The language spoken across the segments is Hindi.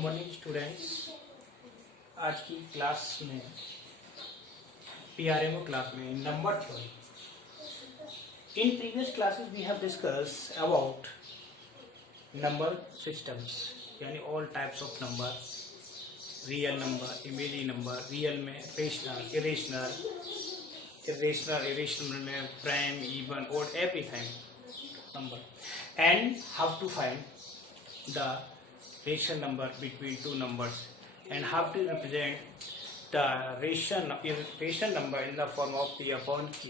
Morning students. आज की क्लास में PRMO क्लास में number theory. In previous classes we have discuss about number systems, यानी all types of number, real number, imaginary number, real में रेशनल, इरेशनल, इरेशनल में prime, even, odd, everything number, and how to find the rational number between two numbers and how to represent the rational number in the form of P upon Q,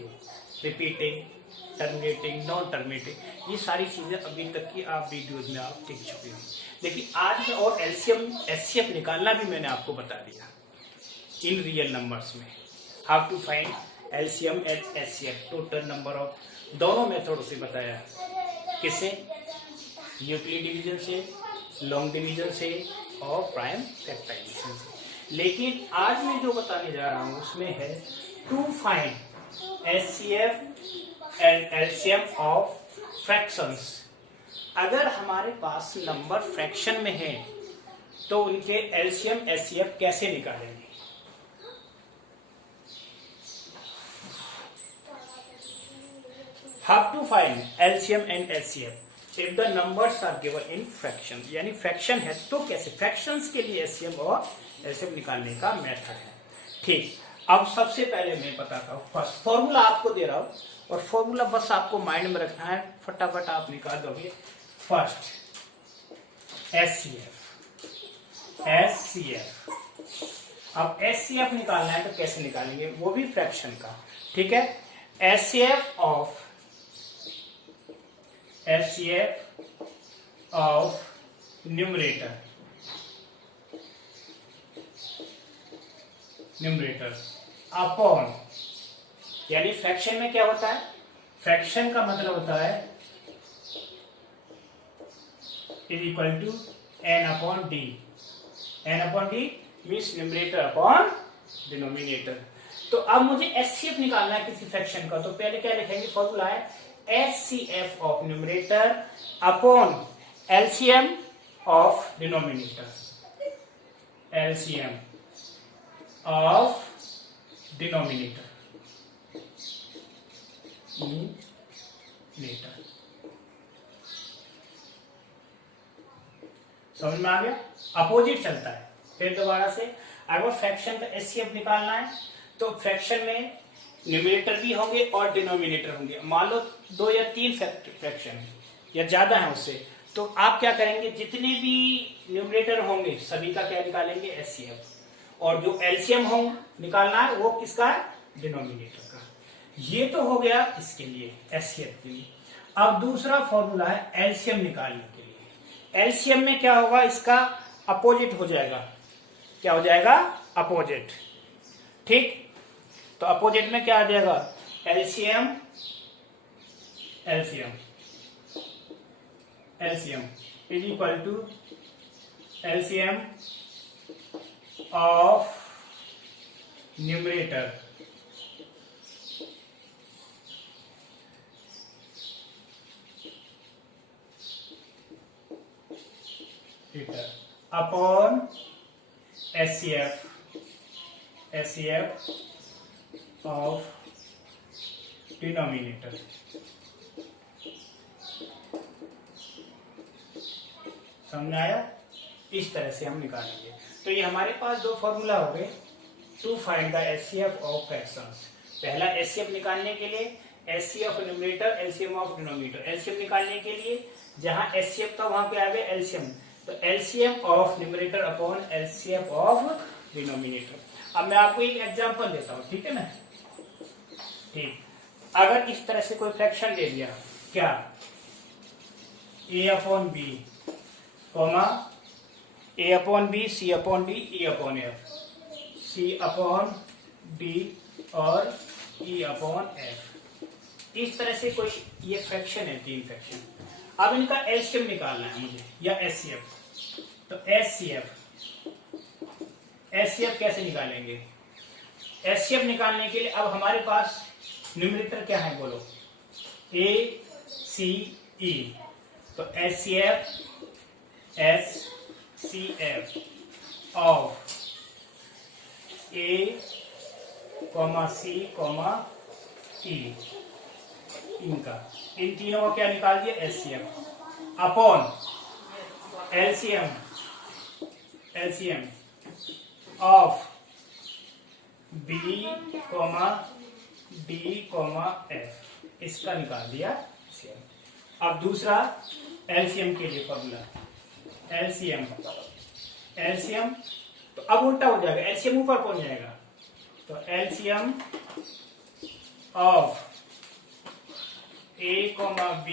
repeating, terminating, non-terminating। ये सारी चीजें अभी तक की आप वीडियोज में आप देख चुके हैं। लेकिन आज में और एलसीएम एचसीएफ निकालना भी मैंने आपको बता दिया इन रियल नंबर्स में। How to find LCM and HCF, total number of, दोनों मेथड से बताया। किससे? यूक्लिड डिवीजन से, लॉन्ग डिवीजन से और प्राइम फैक्टराइजेशन से। लेकिन आज मैं जो बताने जा रहा हूं उसमें है to find HCF and LCM of fractions. अगर हमारे पास नंबर फ्रैक्शन में है तो उनके एलसीएम एचसीएफ कैसे निकालेंगे? How to find LCM and HCF if the numbers are given in fraction, यानी फ्रैक्शन है तो कैसे? फ्रैक्शंस के लिए LCM और HCF निकालने का मेथड है। ठीक, अब सबसे पहले मैं बताता हूँ। फर्स्ट फॉर्मूला आपको दे रहा हूँ और फॉर्मूला बस आपको माइंड में रखना है, फटाफट आप निकाल दोगे। First HCF। अब HCF निकालना है तो कैसे निकालेंगे? वो भी फ्रैक्शन का। ठीक है, HCF ऑफ न्यूमरेटर अपॉन, यानी फ्रैक्शन में क्या होता है? फ्रैक्शन का मतलब होता है is equal to n upon D. n upon D means numerator upon denominator. तो अब मुझे एचसीएफ निकालना है किसी फ्रैक्शन का, तो पहले क्या लिखेंगे? फॉर्मूला है HCF of numerator upon LCM of denominator. LCM of denominator समझ में आ गया? अपोजिट चलता है। फिर दोबारा से अगर फ्रैक्शन का HCF निकालना है तो फ्रैक्शन में न्यूमरेटर भी होंगे और डिनोमिनेटर होंगे। मान लो 2 या 3 फ्रैक्शन है या ज्यादा है उससे, तो आप क्या करेंगे? जितने भी न्यूमरेटर होंगे सभी का क्या निकालेंगे? एचसीएफ। और जो एलसीएम हो निकालना है वो किसका है? डिनोमिनेटर का। ये तो हो गया इसके लिए, एचसीएफ के लिए। अब दूसरा फॉर्मूला है एलसीएम निकालने के लिए। एलसीएम में क्या होगा? इसका अपोजिट हो जाएगा। क्या हो जाएगा? अपोजिट। ठीक, तो अपोजिट में क्या आ जाएगा? LCM is equal to LCM of numerator upon HCF of denominator. समझ आया? इस तरह से हम निकालेंगे। तो ये हमारे पास दो फॉर्मूला हो गए to find the HCF of fractions. पहला एचसीएफ निकालने के लिए HCF of numerator, LCM of denominator. LCM निकालने के लिए जहां एचसीएफ था वहां पे आ गया एलसीएम, तो LCM of numerator upon LCF of denominator. अब मैं आपको एक एग्जांपल देता हूं, ठीक है ना? ठीक, अगर इस तरह से कोई फ्रैक्शन ले लिया, क्या? a upon B, comma a upon B, c upon D, e upon f, c upon D और e अपॉन f। इस तरह से कोई ये फ्रैक्शन है, 3 फ्रैक्शन। अब इनका एलसीएम निकालना है मुझे या एचसीएफ। तो एचसीएफ कैसे निकालेंगे? एचसीएफ निकालने के लिए अब हमारे पास न्यूमरेटर क्या है? बोलो। A C E। तो HCF LCM of A, C, E, इनका, इन तीनों का क्या निकाल दिया LCM upon LCM of B, D, F, इसका निकाल दिया LCM। अब दूसरा LCM के लिए फॉर्मूला LCM तो अब उल्टा हो जाएगा, LCM ऊपर पहुंच जाएगा, तो LCM of A, B,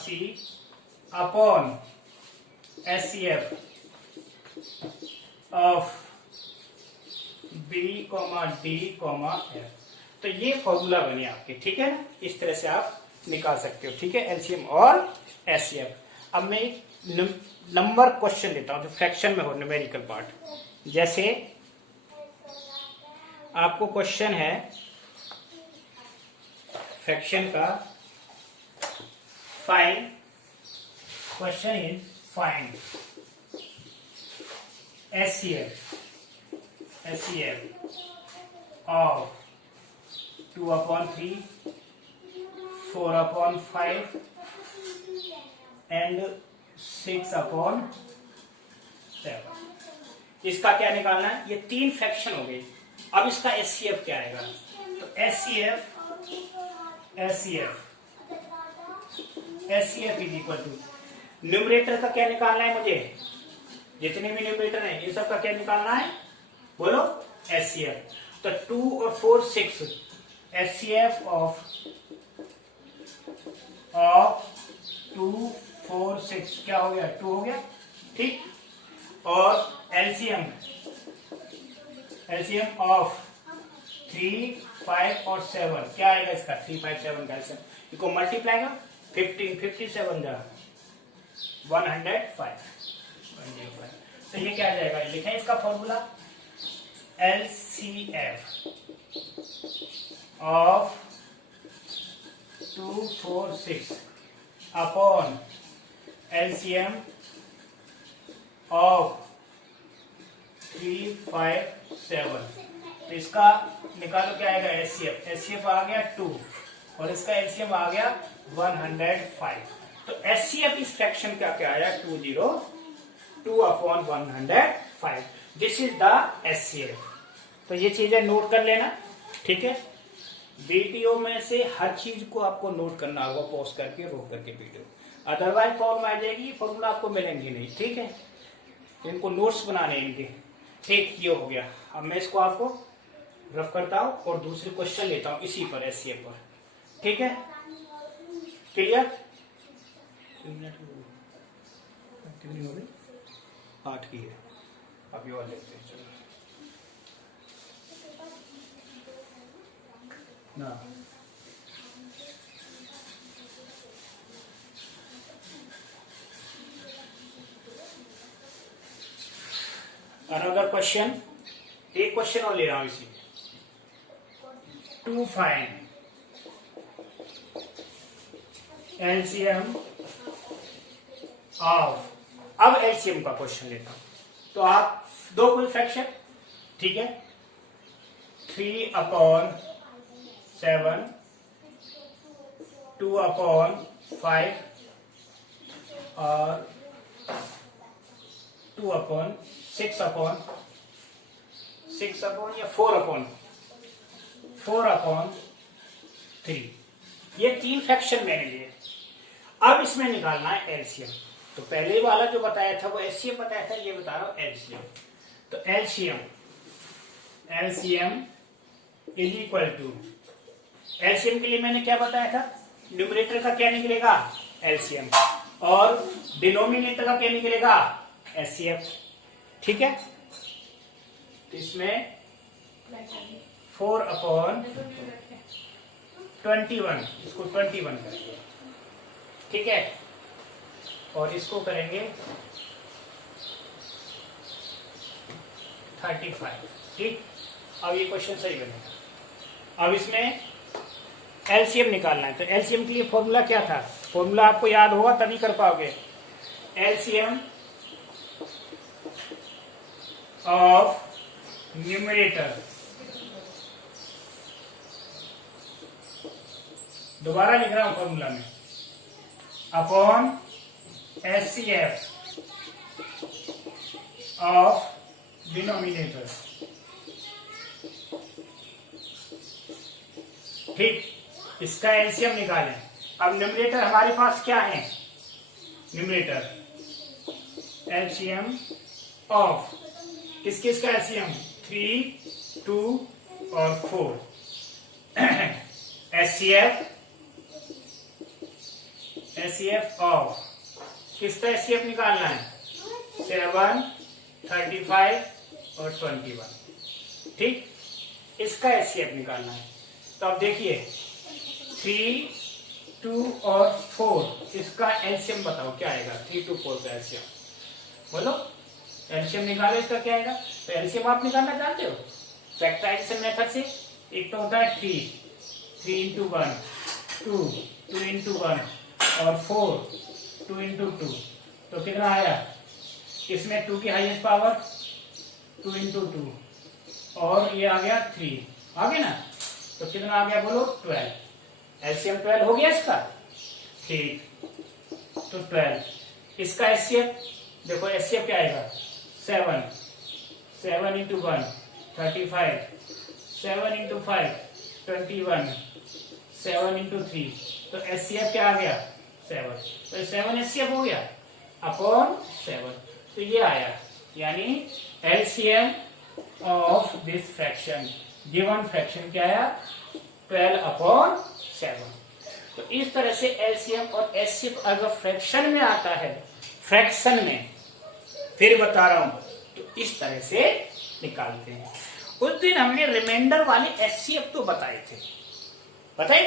C upon HCF of B, D, F। तो ये फॉर्मूला बने आपके, ठीक है ना, इस तरह से आप निकाल सकते हो, ठीक है, LCM और HCF। अब मैं एक नंबर क्वेश्चन देता हूं जो फ्रैक्शन में हो, न्यूमेरिकल पार्ट। जैसे आपको क्वेश्चन है फ्रैक्शन का, find, question is find HCF of 2/3, 4/5 and 6/7। इसका क्या निकालना है? ये तीन फ्रैक्शन हो गई। अब इसका HCF क्या आएगा? तो HCF is equal to, numerator का क्या निकालना है मुझे, जितने भी न्यूमरेटर हैं इन सब का क्या निकालना है, बोलो HCF। तो 2 और 4 6, HCF ऑफ 2 4 6 क्या हो गया, 2 हो गया, ठीक। और LCM ऑफ 3 5 और 7 क्या आएगा इसका, 3 5 7 का LCM, इनको मल्टीप्लाई का 15 57 जा 105। तो ये क्या आ जाएगा, लिखें इसका formula, LCF of 2 4 6 upon LCM of 3 5 7। तो इसका निकालो क्या आएगा, HCF आ गया 2 और इसका LCM आ गया 105। तो HCF इस फ्रैक्शन का क्या आया, 2/105। This is the HCF। तो ये चीजें नोट कर लेना, ठीक है। वीडियो में से हर चीज को आपको नोट करना होगा, पॉज करके रोक करके वीडियो, अदरवाइज प्रॉब्लम आ जाएगी, फॉर्मूला आपको मिलेंगे नहीं, ठीक है। इनको नोट्स बनाने इनके, ठीक। ये हो गया। अब मैं इसको आपको रफ करता हूं और दूसरे क्वेश्चन लेता हूं इसी पर, HCF पर, ठीक है। क्लियर? 8 की है, अभी और लेते हैं, चलो ना। अनदर क्वेश्चन, एक क्वेश्चन और ले रहा हूं इसी में, टू फाइंड LCM ऑफ, अब LCM का क्वेश्चन लेता हूं। तो आप दो कुल फ्रैक्शन, ठीक है, 3/7, 2/5 और 2/6 या 4/3। ये तीन फ्रैक्शन मैंने लिए। अब इसमें निकालना है LCM। तो पहले वाला जो बताया था वो HCF बताया था, ये बता रहा हूं LCM। तो LCM is equal to, LCM के लिए मैंने क्या बताया था, न्यूमरेटर का क्या निकलेगा LCM और डिनोमिनेटर का क्या निकलेगा HCF, ठीक है। तो इसमें 4/21, इसको 21 करेंगे, ठीक है, और इसको करेंगे 35, ठीक। अब ये क्वेश्चन सही बनेगा। अब इसमें LCM निकालना है। तो LCM के लिए फॉर्मूला क्या था, फॉर्मूला आपको याद होगा तभी कर पाओगे। LCM ऑफ न्यूमरेटर, दोबारा लिख रहा हूं फॉर्मूला में, अपॉन HCF ऑफ डिनोमिनेटर। ठीक, इसका एलसीएम निकालें। अब न्यूमरेटर हमारे पास क्या है, न्यूमरेटर एलसीएम ऑफ किस किस का एलसीएम, 3, 2 और 4। एचसीएफ ऑफ किसका एचसीएफ निकालना है, 7, 35 और 21। ठीक, इसका एचसीएफ निकालना है। तो अब देखिए 3, 2 और 4, इसका एलसीएम बताओ क्या आएगा। 3, 2, 4 का एलसीएम बोलो, एलसीएम निकालो, इसका क्या आएगा। तो एलसीएम आप निकालना जानते हो फैक्टराइजेशन मेथड से। एक तो होता है 3 इंटू 1, 2 इंटू 1 और 4 2 इंटू 2। तो कितना आया, इसमें 2 की हाईएस्ट पावर 2 इंटू 2 और ये आ गया 3, आ गया ना। तो कितना आ गया बोलो, 12। एलसीएम 12 हो गया इसका। ठीक, तो 12 इसका एचसीएफ देखो, एचसीएफ क्या आएगा, 7 इंटू 1 35, 7 इंटू 5 21, 7 इंटू 3। तो एचसीएफ क्या आ गया, 7। तो 7 एचसीएफ हो गया अपॉन 7। तो ये आया, यानी LCM of this fraction, given fraction क्या आया, 12 अपॉन 7। तो इस तरह से एलसीएम और एचसीएफ अगर फ्रैक्शन में आता है, फ्रैक्शन में, फिर बता रहा हूं, तो इस तरह से निकालते हैं। उस दिन हमने रिमाइंडर वाले एचसीएफ तो बताए थे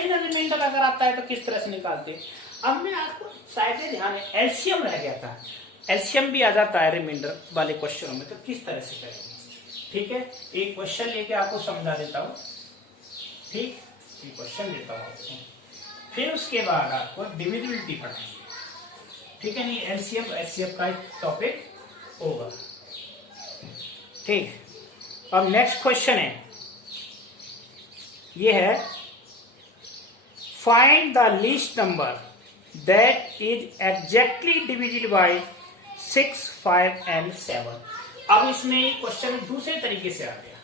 ना, रिमाइंडर अगर आता है तो किस तरह से निकालते। अब मैं आपको शायद ध्यान है, एलसीएम रह गया था, एलसीएम भी आ जाता है रिमाइंडर वाले क्वेश्चनों में, तो किस तरह से करेंगे। ठीक है, एक क्वेश्चन लेके आपको समझा देता हूं। ठीक, एक क्वेश्चन देता हूं आपको, फिर उसके बाद आपको डिविजिबिलिटी पढ़ाएंगे। ठीक है, नहीं एलसीएम एचसीएफ का टॉपिक होगा। ठीक, अब नेक्स्ट क्वेश्चन है, ये है find the least number that is exactly divisible by 6, 5 and 7। अब इसमें क्वेश्चन दूसरे तरीके से आ गया,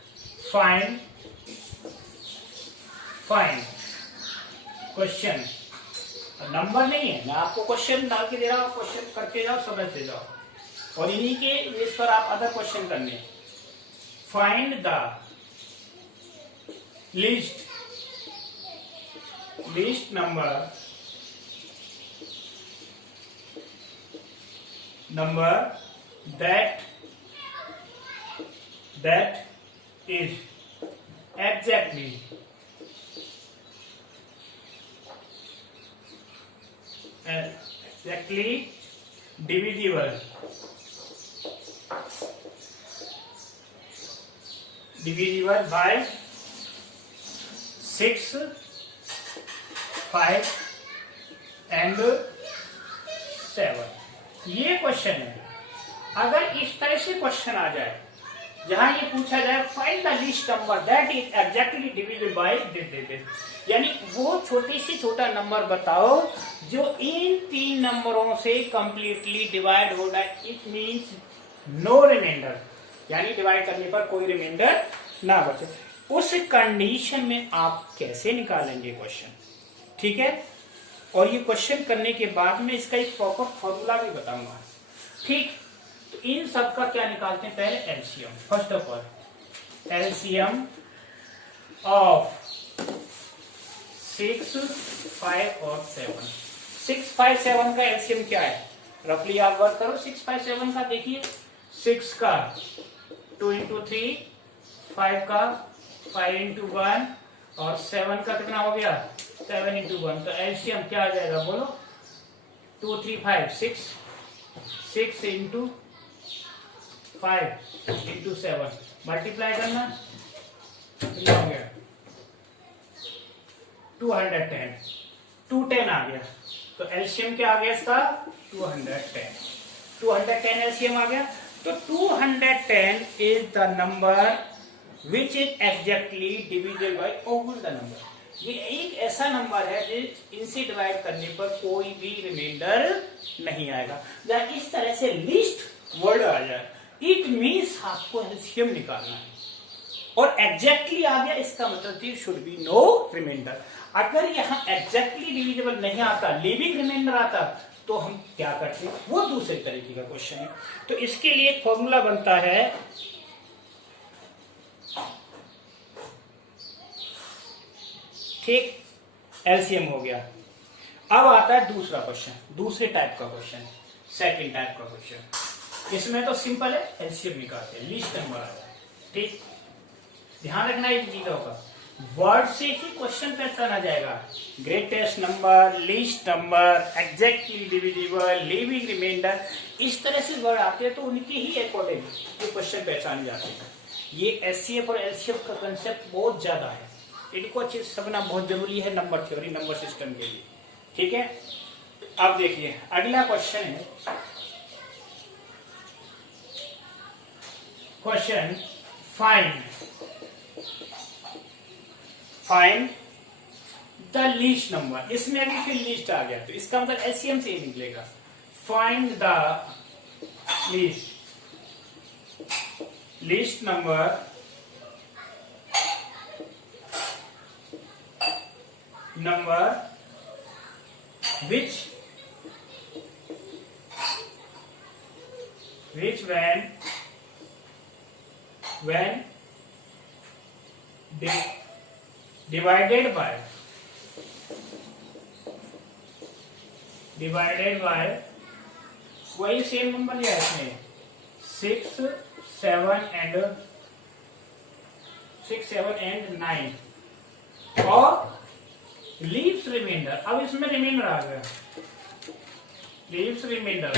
फाइंड क्वेश्चन, नंबर नहीं है, मैं आपको क्वेश्चन डाल के दे रहा हूं, क्वेश्चन करके जाओ, समझते जाओ, और इन्हीं के बेस पर आप अदर क्वेश्चन करने। Find the least number that is exactly divisible by 6, 5 and 7। ये क्वेश्चन है। अगर इस तरह से क्वेश्चन आ जाए जहां ये पूछा जाए find the least number that is exactly divisible by this, यानी वो छोटे से छोटा नंबर बताओ जो इन 3 नंबरों से कंप्लीटली डिवाइड हो जाए, इट मींस नो रिमाइंडर, यानी डिवाइड करने पर कोई रिमाइंडर ना बचे। उस कंडीशन में आप कैसे निकालेंगे क्वेश्चन। ठीक है, और ये क्वेश्चन करने के बाद में इसका एक प्रॉपर फॉर्मूला भी बताऊंगा। ठीक, तो इन सब का क्या निकालते हैं, पहले LCM. First of all LCM of 6, 5 और 7। 6, 5, 7 का एलसीएम क्या है, रफली आप वर्क करो। 6, 5, 7 का देखिए, 6 का 2 इंटू 3, 5 का 5 इंटू 1 और 7 का कितना हो गया, 7 इंटू 1। तो एलसीएम क्या आ जाएगा बोलो, 2, 3, 5, 6 इंटू 5 इंटू 7, मल्टीप्लाई करना, कितना हो गया 210, 210 आ गया। तो एलसीएम क्या आ गया इसका, 210 एलसीएम आ गया। तो 210 is the number which is exactly divisible by all the number. ये एक ऐसा नंबर है जो इनसे डिवाइड करने पर कोई भी रिमाइंडर नहीं आएगा। जब इस तरह से लिस्ट वर्ड आ जाए, इट मीन्स आपको एलसीएम निकालना है और एग्जैक्टली आ गया, इसका मतलब शुड बी नो रिमाइंडर। अगर यहाँ एग्जैक्टली डिविजिबल नहीं आता, लिविंग रिमाइंडर आता, तो हम क्या करते, वो दूसरे तरीके का क्वेश्चन है। तो इसके लिए एक फॉर्मूला बनता है, ठीक, एलसीएम हो गया। अब आता है दूसरा क्वेश्चन, दूसरे टाइप का क्वेश्चन, सेकंड टाइप का क्वेश्चन। इसमें तो सिंपल है, एलसीएम निकालते हैं, लिस्ट नंबर आता है। ठीक, ध्यान रखना इन चीजों का, वर्ड से ही क्वेश्चन पहचाना जाएगा। Greatest number, least number, exactly divisible, leaving remainder, इस तरह से वर्ड आते हैं तो उनके ही अकॉर्डिंग ये क्वेश्चन पहचाने जाते हैं। ये एचसीएफ और एलसीएम का कंसेप्ट बहुत ज्यादा है, इनको अच्छे से समझना बहुत जरूरी है नंबर थ्योरी, नंबर सिस्टम के लिए। ठीक है, अब देखिए अगला क्वेश्चन है, question find the least number. इसमें अभी फिर लिस्ट आ गया, तो इसका मतलब एलसीएम से ही निकलेगा। Find the list number which when divided by वही सेम नंबर लिया है इसमें 6, 7 and 9 और लीव्स रिमाइंडर। अब इसमें रिमाइंडर आ गया, लीव्स रिमाइंडर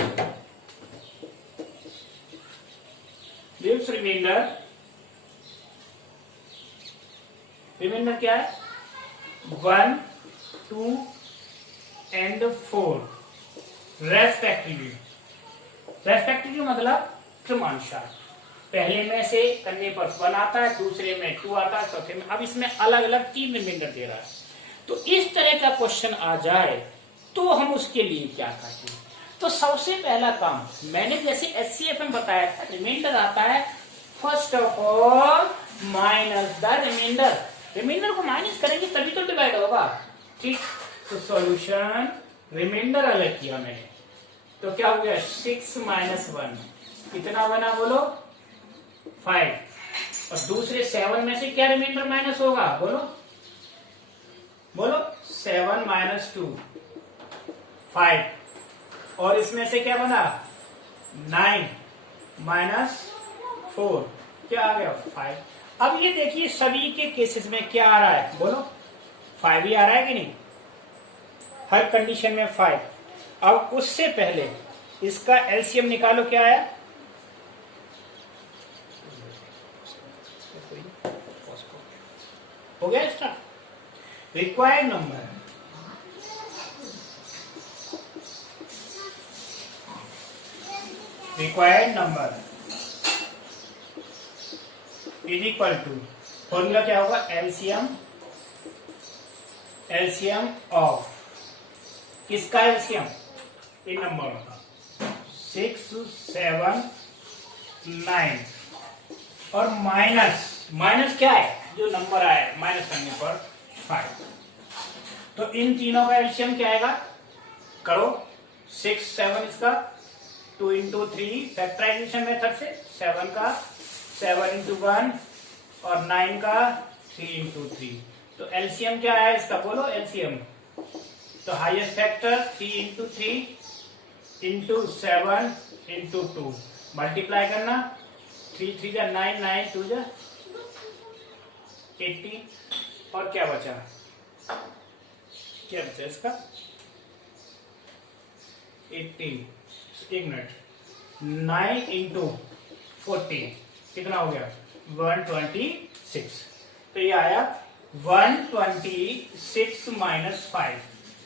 क्या है, 1, 2 and 4 रेस्पेक्टिवली मतलब क्रमानुसार। पहले में से करने पर 1 आता है, दूसरे में 2 आता है, चौथे में। अब इसमें अलग अलग 3 रिमाइंडर दे रहा है। तो इस तरह का क्वेश्चन आ जाए तो हम उसके लिए क्या करते हैं। तो सबसे पहला काम, मैंने जैसे एचसीएफ में बताया था, रिमाइंडर आता है, first of all minus the reminder. Reminder को माइनस करेंगे तभी तो डिवाइड होगा। ठीक, तो सॉल्यूशन, रिमाइंडर अलग किया मैंने, तो क्या हो गया, 6 - 1 कितना बना बोलो, 5। और दूसरे 7 में से क्या रिमाइंडर माइनस होगा, बोलो 7 - 2 5। और इसमें से क्या बना, 9 - 4 क्या आ गया, 5। अब ये देखिए सभी के केसेस में क्या आ रहा है, बोलो 5 ही आ रहा है कि नहीं, हर कंडीशन में 5। अब उससे पहले इसका एलसीएम निकालो, क्या आया, हो गया इसका required number, is equal to, formula क्या होगा, एलसीएम ऑफ, किसका एलसीएम, इन नंबरों का, 6, 7, 9 और माइनस क्या है, जो नंबर आया माइनस करने पर 5। तो इन तीनों का एलसीएम क्या आएगा, करो 6, 7 इसका 2 × 3 फैक्टराइजेशन मेथड से, 7 का 7 × 1 और 9 का 3 × 3। तो एलसीएम क्या है इसका, बोलो एलसीएम। तो हाईएस्ट फैक्टर 3 × 3 × 7 × 2 मल्टीप्लाई करना, 3 × 3 = 9, 9 × 2 = 18 और क्या बचा इसका 18, 1 मिनट, 9 × 14 कितना हो गया, 126। तो ये आया 126 - 5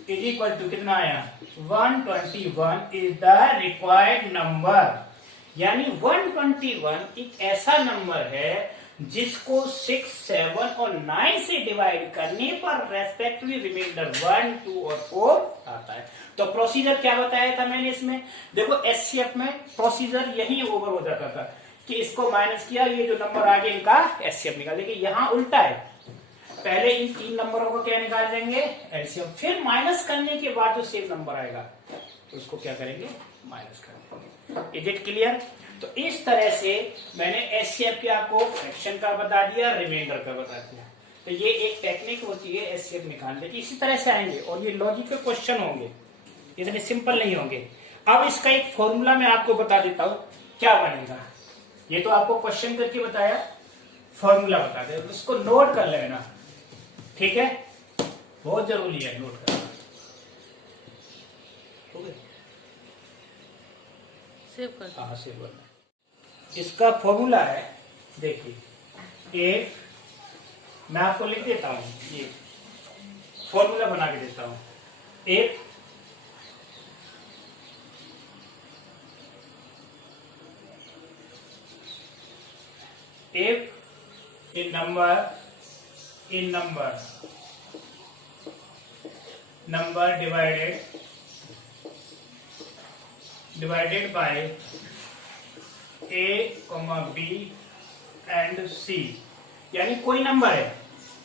इज इक्वल टू कितना आया, 121 इज द रिक्वायर्ड नंबर यानी 121 एक ऐसा नंबर है जिसको 6, 7 और 9 से डिवाइड करने पर रेस्पेक्टिवली रिमाइंडर 1, 2 और 4 आता है। तो प्रोसीजर क्या बताया था मैंने इसमें, देखो एचसीएफ में प्रोसीजर यही ओवर हो जाता था कि इसको माइनस किया, ये जो नंबर आगे इनका एचसीएफ निकाल, लेकिन यहां उल्टा है, पहले इन 3 नंबरों को क्या निकाल देंगे एलसीएम, फिर माइनस करने के बाद जो सेम नंबर आएगा उसको क्या करेंगे माइनस करेंगे। Is it clear? तो इस तरह से मैंने एचसीएफ के आपको फ्रैक्शन का बता दिया, रिमाइंडर का बता दिया। तो ये एक टेक्निक होती है एचसीएफ निकालने की, इसी तरह से आएंगे और ये लॉजिकल क्वेश्चन होंगे, इतने सिंपल नहीं होंगे। अब इसका एक फॉर्मूला मैं आपको बता देता हूं क्या बनेगा। ये तो आपको क्वेश्चन करके बताया, फॉर्मूला बता दे, उसको नोट कर लेना, ठीक है, बहुत जरूरी है नोट करना। सेव कर, हाँ सेव करना। इसका फॉर्मूला है, देखिए एक मैं आपको लिख देता हूं, ये फॉर्मूला बना के देता हूं। एक in number divided by a, b and c, यानी कोई नंबर है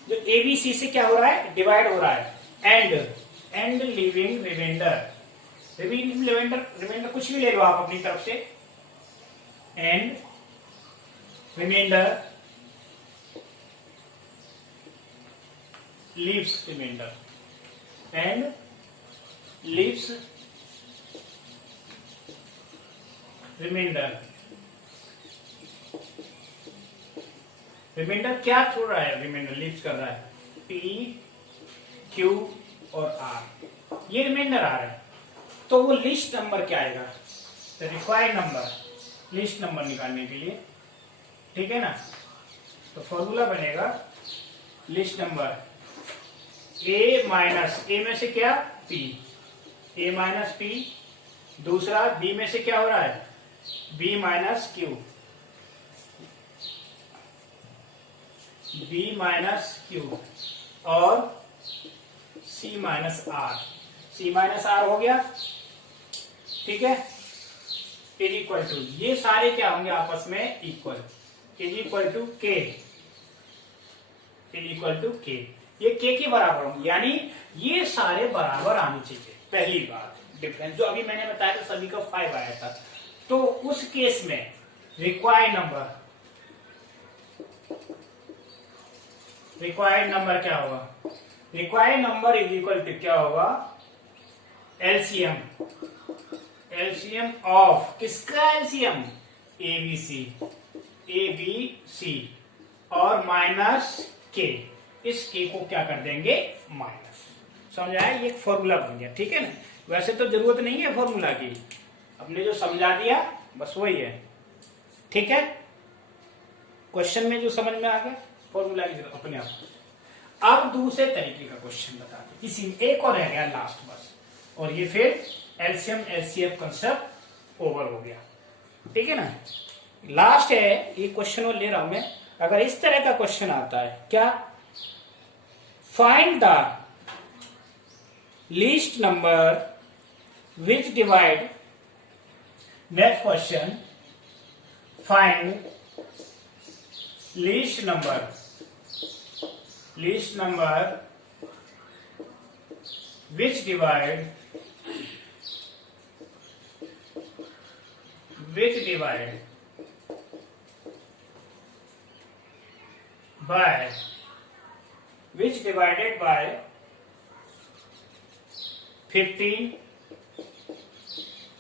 जो ए बी सी से क्या हो रहा है डिवाइड हो रहा है, एंड लिविंग रिमाइंडर कुछ भी ले लो आप अपनी तरफ से, and reminder leaves remainder and leaves remainder क्या छोड़ रहा है, रिमाइंडर लीव्स कर रहा है P, Q और R, ये रिमाइंडर आ रहा है। तो वो लिस्ट नंबर क्या आएगा, रिक्वायर्ड नंबर, लिस्ट नंबर निकालने के लिए, ठीक है ना। तो फॉर्मूला बनेगा लिस्ट नंबर ए माइनस, ए में से क्या P, ए माइनस P, दूसरा B में से क्या हो रहा है B minus Q, B minus Q और C minus R, C minus R हो गया, ठीक है। इज इक्वल टू, ये सारे क्या होंगे आपस में equal, is equal to K, is equal to K, ये K के बराबर होंगे, यानी ये सारे बराबर आने चाहिए। पहली बात डिफरेंस जो अभी मैंने बताया था सभी का 5 आया था, तो उस केस में रिक्वायर्ड नंबर क्या होगा, required number is equal to क्या होगा एलसीएम, एलसीएम ऑफ किसका एलसीएम ए बी सी और माइनस के, इस के को क्या कर देंगे माइनस, समझ आया, ये एक फॉर्मूला बन गया, ठीक है ना। वैसे तो जरूरत नहीं है फॉर्मूला की, अपने जो समझा दिया बस वही है, ठीक है। क्वेश्चन में जो समझ में आ गया फॉर्मूला की जरूरत अपने आप। अब दूसरे तरीके का क्वेश्चन बता दो, इसी एक और रह गया लास्ट बस, और ये फिर एलसीएम एलसीएफ कंसेप्ट ओवर हो गया, ठीक है ना। लास्ट है ये क्वेश्चन और ले रहा हूं मैं, अगर इस तरह का क्वेश्चन आता है क्या, find the least number which divide, next question, find least number which divide by which divided by 15,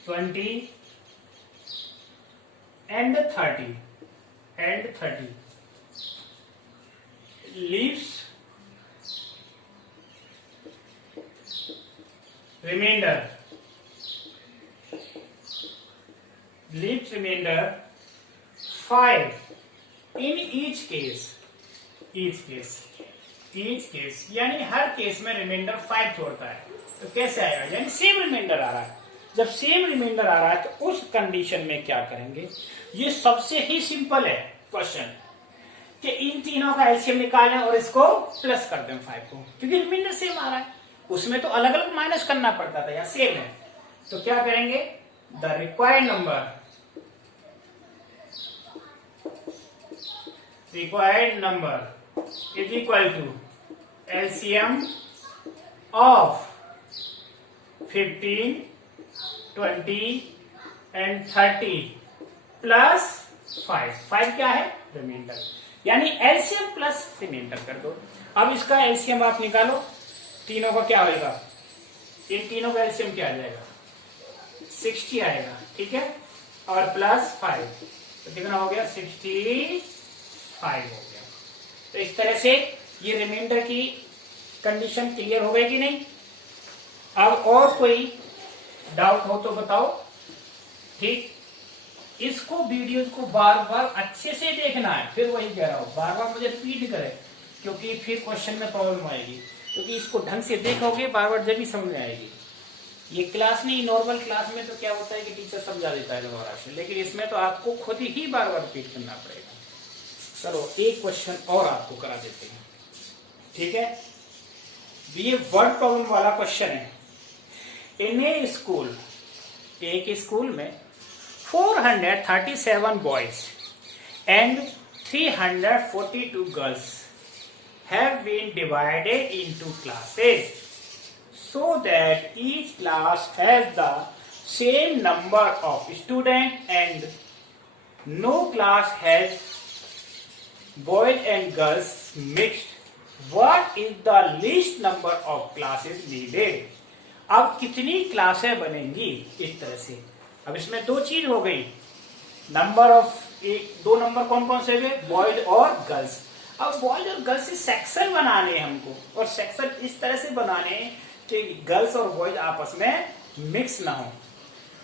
20 and 30 leaves remainder 5 in each case, यानी हर केस में रिमाइंडर 5 छोड़ता है, तो कैसे आएगा, यानी सेम रिमाइंडर आ रहा है, जब सेम रिमाइंडर आ रहा है तो उस कंडीशन में क्या करेंगे, ये सबसे ही सिंपल है क्वेश्चन कि इन तीनों का एलसीएम निकालें और इसको प्लस कर दें 5 को, क्योंकि रिमाइंडर सेम आ रहा है। उसमें तो अलग अलग माइनस करना पड़ता था, या सेम है। तो क्या करेंगे, the required number is equal to LCM of 15, 20 and 30 plus 5 क्या है, रिमाइंडर, यानी एलसीएम प्लस रिमाइंडर कर दो। अब इसका एलसीएम आप निकालो, तीनों का क्या होगा, इन तीनों का एलसीएम क्या आ जाएगा, 60 आएगा, ठीक है, और प्लस 5 तो कितना हो गया, 65 हो गया। तो इस तरह से ये रिमाइंडर की कंडीशन क्लियर हो गई कि नहीं। अब और कोई डाउट हो तो बताओ, ठीक। इसको वीडियो को बार बार अच्छे से देखना है, फिर वही कह रहा हूं, बार बार मुझे रिपीट करे, क्योंकि फिर क्वेश्चन में प्रॉब्लम आएगी। क्योंकि इसको ढंग से देखोगे बार बार जब ही समझ में आएगी। ये क्लास नहीं, नॉर्मल क्लास में तो क्या होता है कि टीचर समझा देता है दोबारा से, लेकिन इसमें तो आपको खुद ही बार बार रिपीट करना पड़ेगा। चलो एक क्वेश्चन और आपको करा देते हैं, ठीक है। ये वर्ड प्रॉब्लम वाला क्वेश्चन है। इन ए स्कूल, एक स्कूल में 437 boys and 342 girls have been divided into classes so that each class has the same number of students and no class has boys and girls mixed. What is the least number of classes needed? अब कितनी क्लासें बनेंगी इस तरह से। अब इसमें दो चीज हो गई, नंबर ऑफ, दो नंबर कौन कौन से हुए, बॉयज और गर्ल्स। अब बॉयज और गर्ल्स से सेक्शन बनाने हैं हमको, और सेक्शन इस तरह से बनाने कि गर्ल्स और बॉयज आपस में मिक्स ना हो,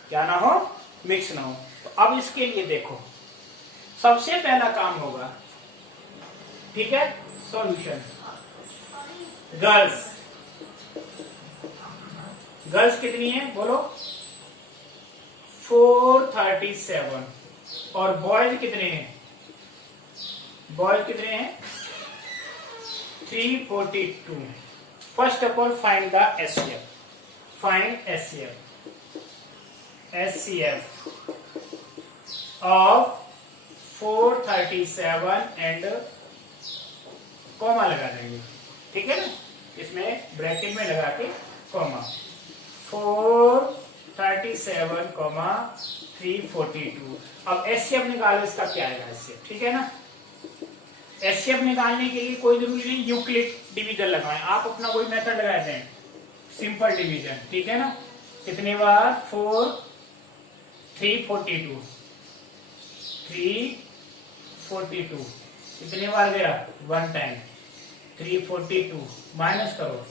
क्या ना हो, मिक्स ना हो। तो अब इसके लिए देखो, सबसे पहला काम होगा, ठीक है, सॉल्यूशन। गर्ल्स, गर्ल्स कितनी है बोलो, 437, और बॉयज कितने हैं, बॉयज कितने हैं, 342। First of all find the HCF, find HCF of 437 and comma लगा देंगे, ठीक है ना, इसमें ब्रैकेट में लगा के कॉमा, 437 कॉमा 342। अब एचसीएफ निकालो, इसका क्या आएगा एचसीएफ, ठीक है ना। एचसीएफ निकालने के लिए कोई जरूरी नहीं यूक्लिड डिवीजन लगाएं, आप अपना कोई मेथड लगा दें, सिंपल डिवीजन, ठीक है ना। कितने बार, 342, 342 कितने बार गया, 1 टाइम, 342 माइनस करो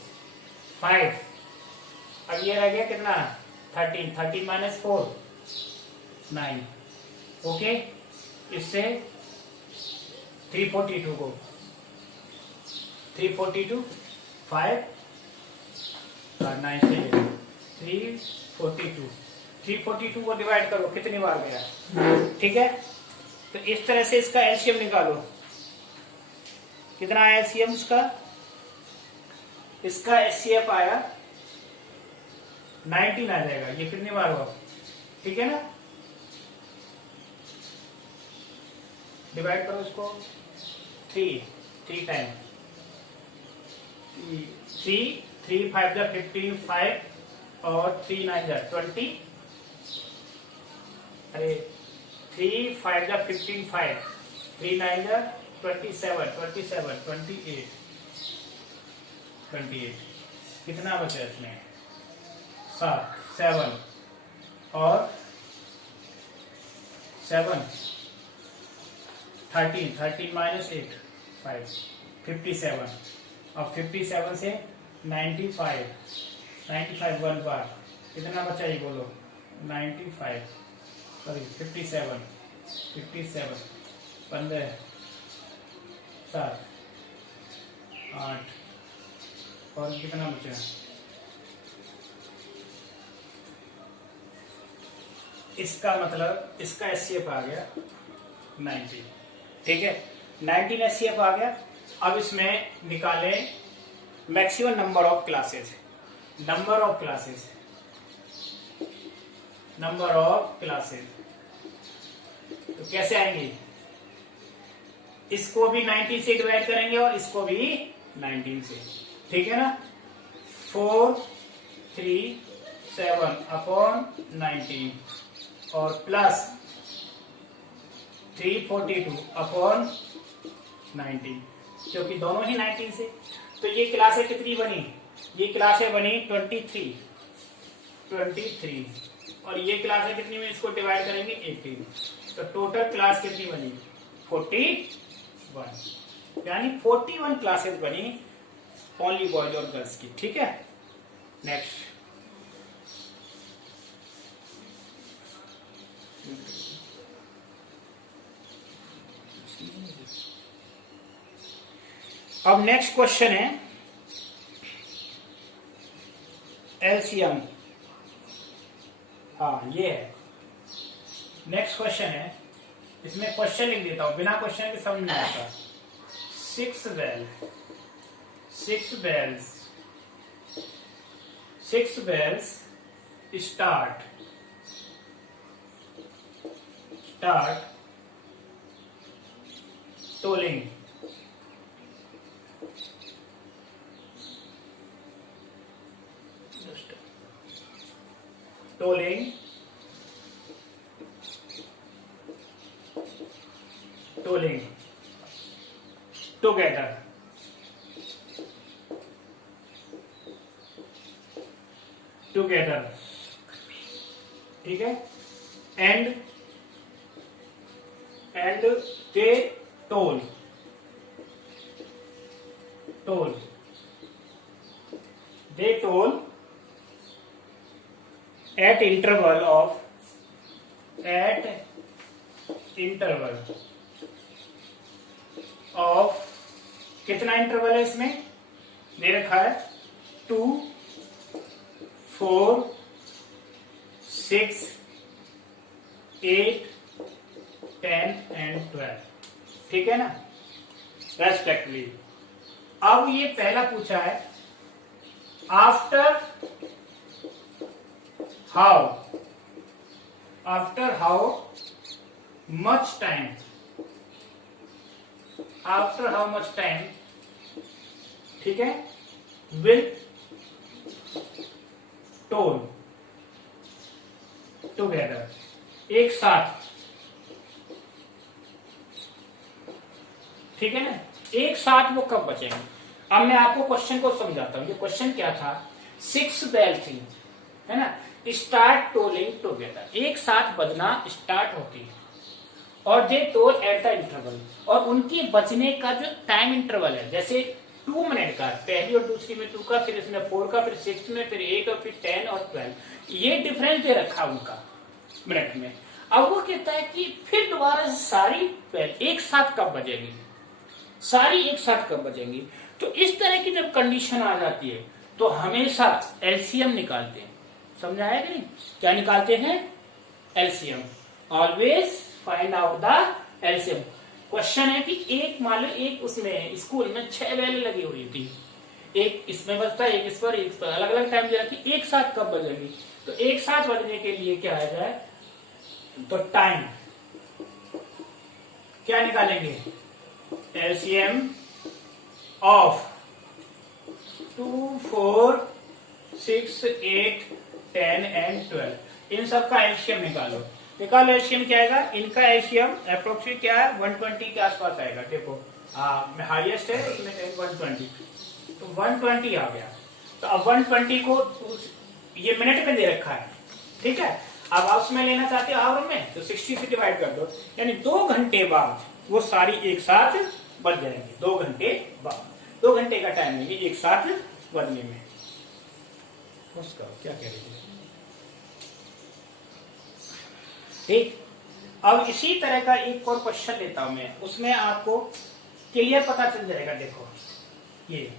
5, अब ये रह गया कितना, 13, 13 माइनस 4 9, ओके। इससे 342 को 342 5 और 9 से 342 को डिवाइड करो, कितनी बार गया, ठीक है। तो इस तरह से इसका एलसीएम निकालो, कितना आया एलसीएम इसका एचसीएफ आया 19 आ जाएगा। ये कितनी बार हुआ, ठीक है ना, डिवाइड करो इसको 3 टाइम, 3 5 जा 15 5 और 3 9 जा 20, अरे 3 5 जा 15 5, 3 9 जा 27 28, कितना बचा इसमें, 7 और 7 13 माइनस 8 5 57, और 57 से 95 1 बार, कितना बचा ये बोलो, 95 सॉरी 57 15 7 8 और कितना बचा इसका मतलब इसका एचसीएफ आ गया 19, ठीक है, 19 एचसीएफ आ गया। अब इसमें निकालें maximum number of classes, number of classes, number of classes. तो कैसे आएंगे, इसको भी 19 से डिवाइड करेंगे और इसको भी 19 से, ठीक है ना। 437 अपॉन 19 और प्लस 342 अपॉन 19, क्योंकि दोनों ही 19 से। तो ये क्लासें कितनी बनी, ये क्लासें बनी 23 और ये क्लासें कितनी में, इसको डिवाइड करेंगे 18, तो टोटल क्लास कितनी बनी 41, यानी 41 क्लासेस बनी ओनली बॉयज और गर्ल्स की, ठीक है। नेक्स्ट, अब नेक्स्ट क्वेश्चन है एलसीएम। हाँ ये है नेक्स्ट क्वेश्चन है, इसमें क्वेश्चन लिख देता हूं, बिना क्वेश्चन के समझ नहीं आता। 6 bells start tolling together, ठीक है, and they toll at interval of कितना इंटरवल है इसमें दे रखा है, 2, 4, 6, 8, 10 and 12, ठीक है ना, रेस्पेक्टिवली। अब ये पहला पूछा है आफ्टर हाउ मच टाइम, ठीक है, विल टोल टुगेदर, एक साथ, ठीक है ना, एक साथ वो कब बचेंगे। अब मैं आपको क्वेश्चन को समझाता हूं। ये क्वेश्चन क्या था, 6 बेल थी, है ना, स्टार्ट टोलिंग टुगेदर, एक साथ बजना स्टार्ट होती है, और दे टोल एट द इंटरवल, और उनके बचने का जो टाइम इंटरवल है, जैसे 2 मिनट का, पहली और दूसरी में 2 का, फिर इसमें 4 का, फिर 6 में, फिर 8 और फिर 10 और 12, ये डिफरेंस दे रखा उनका मिनट में। अब वो कहता है कि फिर दोबारा सारी बेल एक साथ कब बजेगी, सारी एक साथ कब बजेंगी। तो इस तरह की जब कंडीशन आ जाती है तो हमेशा एलसीएम निकालते हैं, समझा है कि नहीं, क्या निकालते हैं, LCM, always find out the LCM. Question है कि एक मान लो एक उसमें स्कूल में 6 बेल लगी हुई थी, एक इसमें बजता है, एक इस पर, एक पर, अलग अलग टाइम दे रखी, एक साथ कब बजेगी। तो एक साथ बजने के लिए क्या आ जाए, तो टाइम क्या निकालेंगे, एलसीएम ऑफ 2, 4, 6, 8, 10 एंड 12, इन सब का एलसीएम निकालो। एलसीएम क्या आएगा, इनका एलसीएम अप्रोक्सीमेट क्या है, 120 के आसपास आएगा। देखो हाईएस्ट है इसमें 120, तो 120 आ गया। तो अब 120 को ये मिनट में दे रखा है, ठीक है। अब आप उसमें लेना चाहते हो आवर में, तो 60 से डिवाइड कर दो, यानी 2 घंटे बाद वो सारी एक साथ बज जाएंगे। 2 घंटे बाद, 2 घंटे का टाइम लेंगे एक साथ बजने में। उसका क्या कह रही है, ठीक। अब इसी तरह का एक और क्वेश्चन लेता हूं मैं, उसमें आपको क्लियर पता चल जाएगा। देखो ये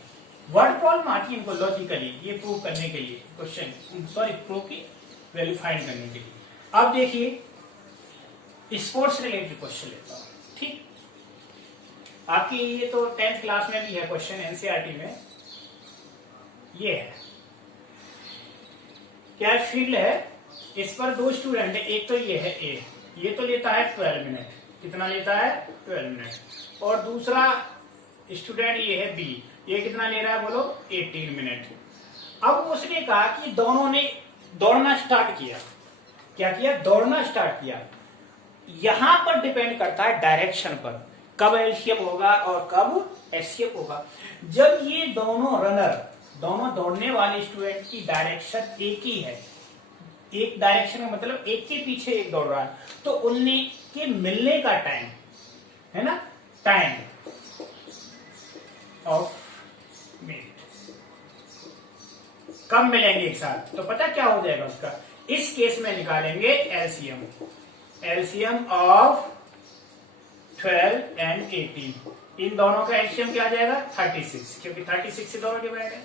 वर्ड पॉल मार्किंग को लॉजिकली ये प्रूव करने के लिए क्वेश्चन, सॉरी प्रूव की वैल्यू फाइंड करने के लिए। अब देखिए स्पोर्ट्स रिलेटेड क्वेश्चन लेता हूं, ठीक। आपकी ये तो 10th क्लास में भी है क्वेश्चन, एनसीईआरटी में ये है। क्या फील्ड है, इस पर दो स्टूडेंट है, एक तो ये है ए, ये तो लेता है 12 मिनट, कितना लेता है 12 मिनट, और दूसरा स्टूडेंट ये है बी, ये कितना ले रहा है बोलो 18 मिनट। अब उसने कहा कि दोनों ने दौड़ना स्टार्ट किया, क्या किया, दौड़ना स्टार्ट किया। यहां पर डिपेंड करता है डायरेक्शन पर, कब एलसीएम होगा और कब एचसीएफ होगा। जब ये दोनों रनर, दोनों दौड़ने वाले स्टूडेंट की डायरेक्शन एक ही है, एक डायरेक्शन में मतलब एक के पीछे एक दौड़ रहा है, तो उनने के मिलने का टाइम है ना, टाइम ऑफ मिनट, कब मिलेंगे एक साथ, तो पता क्या हो जाएगा उसका, इस केस में निकालेंगे एलसीएम, एलसीएम ऑफ 12 एंड 18, इन दोनों का एलसीएम क्या आ जाएगा 36, क्योंकि 36 से दोनों डिवाइड है।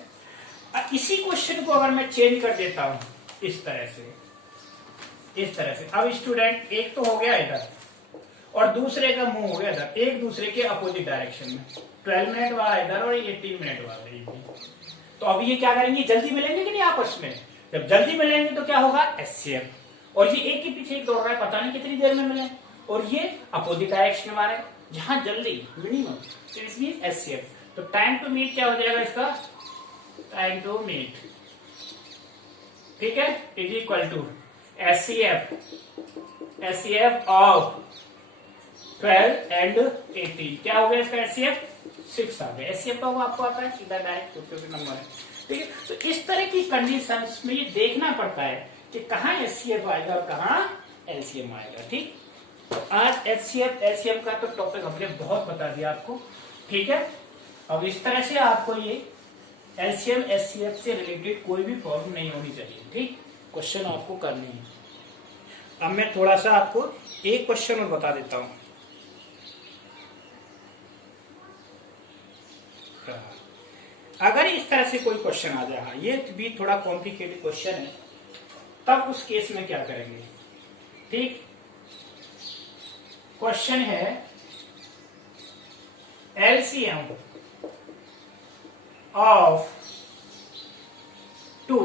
इसी क्वेश्चन को अगर मैं चेंज कर देता हूं इस तरह से, इस तरह से, अब स्टूडेंट एक तो हो गया इधर और दूसरे का मुंह हो गया इधर, एक दूसरे के अपोजिट डायरेक्शन में, 12 मिनट वाला इधर और 18 मिनट वाला इधर। तो अब ये क्या करेंगे, जल्दी मिलेंगे कि नहीं आपस में, जब जल्दी मिलेंगे तो क्या होगा एचसीएफ, और ये एक के पीछे एक दौड़ रहा है, पता नहीं कितनी देर में मिले, और ये अपोजिट डायरेक्शन में आ रहा है, जहां जल्दी मिनिमम, तो इसमें एचसीएफ। तो टाइम टू मीट क्या हो जाएगा इसका, टाइम टू मीट, ठीक है, is equal to HCF, HCF of 12 and 18, क्या हो गया इसका एचसीएफ 6 आ गया। एचसीएफ तो आपको आता है सीधा डायरेक्ट नंबर है, ठीक है। तो इस तरह की कंडीशंस में ये देखना पड़ता है कि कहाँ एचसीएफ आएगा और कहाँ एलसीएम आएगा, ठीक। आज एचसीएफ एलसीएम का तो टॉपिक हमने बहुत बता दिया आपको, ठीक है। अब इस तरह से आपको ये एलसीएम एचसीएफ से रिलेटेड कोई भी प्रॉब्लम नहीं होनी चाहिए, ठीक, क्वेश्चन आपको करनी है। अब मैं थोड़ा सा आपको एक क्वेश्चन और बता देता हूं। अगर इस तरह से कोई क्वेश्चन आ जाए, ये भी थोड़ा कॉम्प्लिकेटेड क्वेश्चन है, तब उस केस में क्या करेंगे, ठीक। क्वेश्चन है एलसीएम ऑफ 2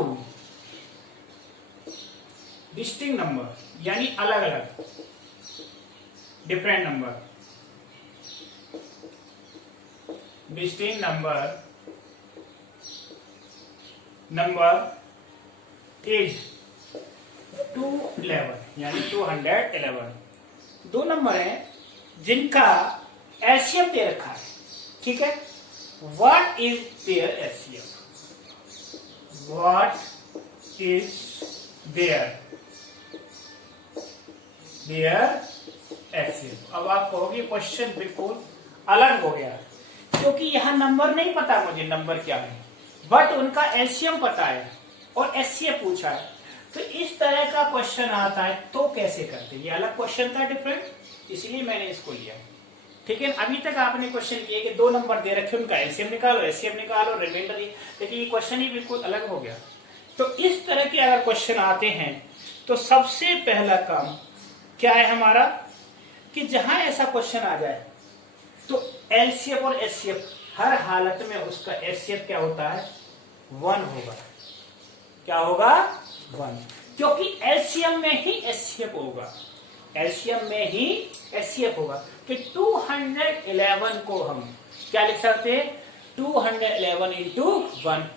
डिस्टिंक्ट नंबर, यानी अलग अलग different number, distinct number is 211, यानी 211, दो नंबर हैं जिनका एलसीएम दे रखा है, ठीक है। What is their LCM, what is their LCM. अब आप कहोगे क्वेश्चन बिल्कुल अलग हो गया, क्योंकि यहां नंबर नहीं पता मुझे, नंबर क्या है, बट उनका एलसीएम पता है और एचसीएफ पूछा है। तो इस तरह का क्वेश्चन आता है तो कैसे करते, ये अलग क्वेश्चन था डिफरेंट, इसलिए मैंने इसको लिया, ठीक है। अभी तक आपने क्वेश्चन किए कि दो नंबर दे रखे, उनका एलसीएम निकालो, एचसीएफ निकालो, रिमाइंडर, लेकिन ये क्वेश्चन ही बिल्कुल अलग हो गया। तो इस तरह के अगर क्वेश्चन आते हैं तो सबसे पहला काम क्या है हमारा, कि जहां ऐसा क्वेश्चन आ जाए तो एलसीएफ और एचसीएफ हर हालत में उसका एचसीएफ क्या होता है 1 होगा, क्या होगा 1, क्योंकि एलसीएम में ही एचसीएफ होगा, एलसीएम में ही एचसीएफ होगा। कि 211 को हम क्या लिख सकते हैं, 211 इंटू 1,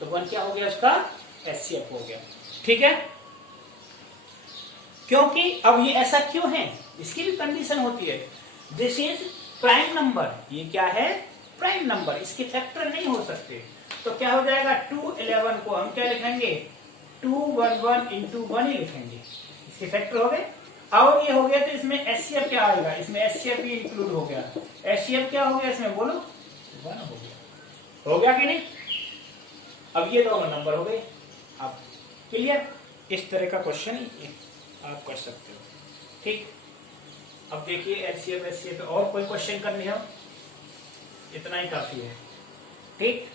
तो 1 क्या हो गया उसका एचसीएफ हो गया, ठीक है। क्योंकि अब ये ऐसा क्यों है, इसकी भी कंडीशन होती है, दिस इज प्राइम नंबर, ये क्या है प्राइम नंबर, इसके फैक्टर नहीं हो सकते। तो क्या हो जाएगा 211 को हम क्या लिखेंगे 211 इंटू 1 ही लिखेंगे, इसके फैक्टर हो गए। अब ये हो गया तो इसमें एचसीएफ क्या आएगा, इसमें एचसीएफ भी इंक्लूड हो गया, एचसीएफ क्या हो गया इसमें बोलो 1 हो गया कि नहीं। अब ये दोनों नंबर हो गए, अब क्लियर, इस तरह का क्वेश्चन आप कर सकते हो, ठीक। अब देखिए एचसीएफ एचसीएफ और कोई क्वेश्चन करनी हो, इतना ही काफी है, ठीक।